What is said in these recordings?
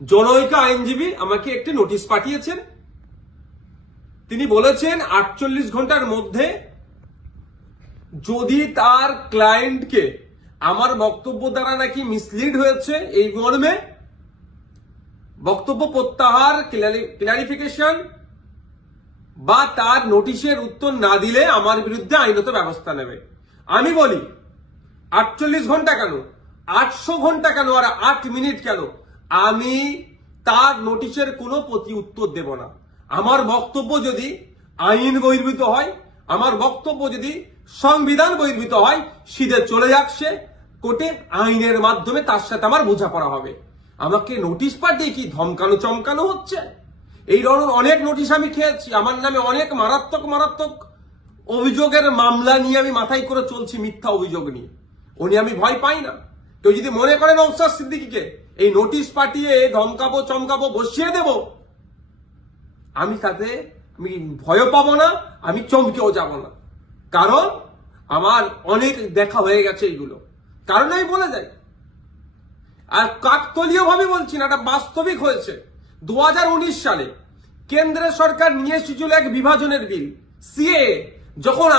জনৈক আইনজীবী আমাকে একটি নোটিশ পাঠিয়েছেন। তিনি বলেছেন 48 ঘন্টার মধ্যে যদি তার ক্লায়েন্টকে আমার বক্তব্য দ্বারা নাকি মিসলিড হয়েছে এই মর্মে বক্তব্য প্রত্যাহার, ক্লারিফিকেশন বা তার নোটিশের উত্তর না দিলে আমার বিরুদ্ধে আইনত ব্যবস্থা নেবে। আমি বলি 48 ঘন্টা কেন, 800 ঘন্টা কেন, আর 8 মিনিট কেন, আমি তার নোটিশের কোনো প্রতি উত্তর দেব না। আমার বক্তব্য যদি আইন বহির্ভূত হয়, আমার বক্তব্য যদি সংবিধান বহির্ভূত হয়, সিধে চলে যাক সে কোর্টে, আইনের মাধ্যমে তার সাথে আমার বোঝাপড়া হবে। আমাকে নোটিশ পাঠিয়ে কি ধমকানো চমকানো হচ্ছে? এই ধরনের অনেক নোটিশ আমি খেয়েছি। আমার নামে অনেক মারাত্মক মারাত্মক অভিযোগের মামলা নিয়ে আমি মাথায় করে চলছি, মিথ্যা অভিযোগ নিয়ে। উনি আমি ভয় পাই না। কেউ যদি মনে করেন নওশাদ সিদ্দিকীকে এই নোটিশ পাঠিয়ে ধমকাবো চমকাবো বসিয়ে দেব, আমি তাতে আমি ভয় পাবো না, আমি চমকেও যাব না। কারণ আমার অনেক দেখা হয়ে গেছে এইগুলো। কারণ আমি বলে যাই, আর কাকতলীয় ভাবে বলছি না, এটা বাস্তবিক হয়েছে। 2019 সালে কেন্দ্রের সরকার নিয়ে এসেছিল এক বিভাজনের বিল, সিএএ। যখন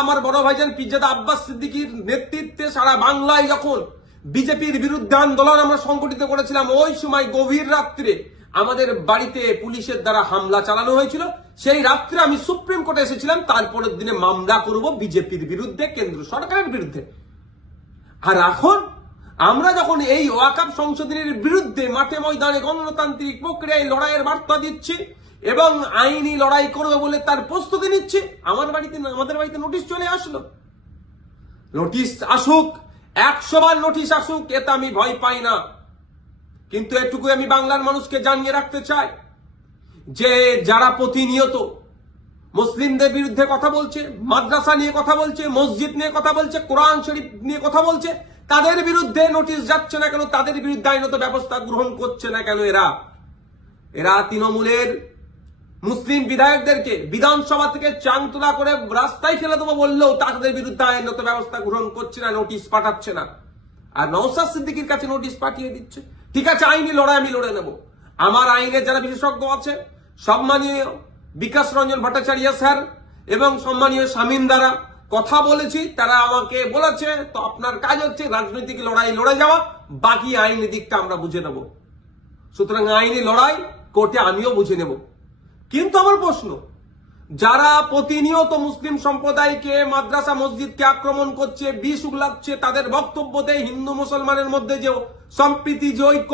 আমার বড় ভাইজান পিরজাদা আব্বাস সিদ্দিকীর নেতৃত্বে সারা বাংলায় যখন বিজেপির বিরুদ্ধে আন্দোলন আমরা সংগঠিত করেছিলাম, ওই সময় গভীর রাত্রে আমাদের বাড়িতে পুলিশের দ্বারা হামলা চালানো হয়েছিল। সেই রাত্রে আমি সুপ্রিম কোর্টে এসেছিলাম, তারপরের দিনে মামলা করব বিজেপির বিরুদ্ধে, কেন্দ্র সরকারের বিরুদ্ধে। আর এখন আমরা যখন এই ওয়াকফ সংশোধনের বিরুদ্ধে মাঠে ময়দানে গণতান্ত্রিক প্রক্রিয়ায় লড়াইয়ের বার্তা দিচ্ছি এবং আইনি লড়াই করবে বলে তার প্রস্তুতি নিচ্ছি, আমাদের বাড়িতে নোটিশ চলে আসলো। নোটিশ আসুক, 100 বার নোটিশ আসুক, এতে আমি ভয় পাই না। কিন্তু এটুকু আমি বাংলার মানুষকে জানিয়ে রাখতে চাই যে যারা প্রতিনিয়ত মুসলিমদের বিরুদ্ধে কথা বলছে, মাদ্রাসা নিয়ে কথা বলছে, মসজিদ নিয়ে কথা বলছে, কোরআন শরীফ নিয়ে কথা বলছে, তাদের বিরুদ্ধে নোটিশ যাচ্ছে না কেন, তাদের বিরুদ্ধে আইনত ব্যবস্থা গ্রহণ করছে না কেন? এরা তৃণমূলের মুসলিম বিধায়কদেরকে বিধানসভা থেকে চাংতলা করে রাস্তায় ফেলে দেবো বললেও তাদের বিরুদ্ধে আইনত ব্যবস্থা গ্রহণ করছে না, নোটিশ পাঠাচ্ছে না। আর নওশাদ সিদ্দিকীর কাছে নোটিশ পাঠিয়ে দিচ্ছে। ঠিক আছে, আইনি লড়াই আমি লড়ে নেব। আমার আইনের যারা বিশেষজ্ঞ আছে, সম্মানীয় বিকাশ রঞ্জন ভট্টাচার্য স্যার এবং সম্মানীয় শামীম দ্বারা কথা বলেছি, তারা আমাকে বলেছে তো আপনার কাজ হচ্ছে রাজনৈতিক লড়াই লড়ে যাওয়া, বাকি আইনি দিকটা আমরা বুঝে নেব। সুতরাং আইনি লড়াই কোর্টে আমিও বুঝে নেব। কিন্তু আমার প্রশ্ন, যারা প্রতিনিয়ত মুসলিম সম্প্রদায়কে, মাদ্রাসা মসজিদকে আক্রমণ করছে, বিষ উগলাচ্ছে, তাদের বক্তব্যতে হিন্দু মুসলমানের মধ্যে যে সম্প্রীতি, যে ঐক্য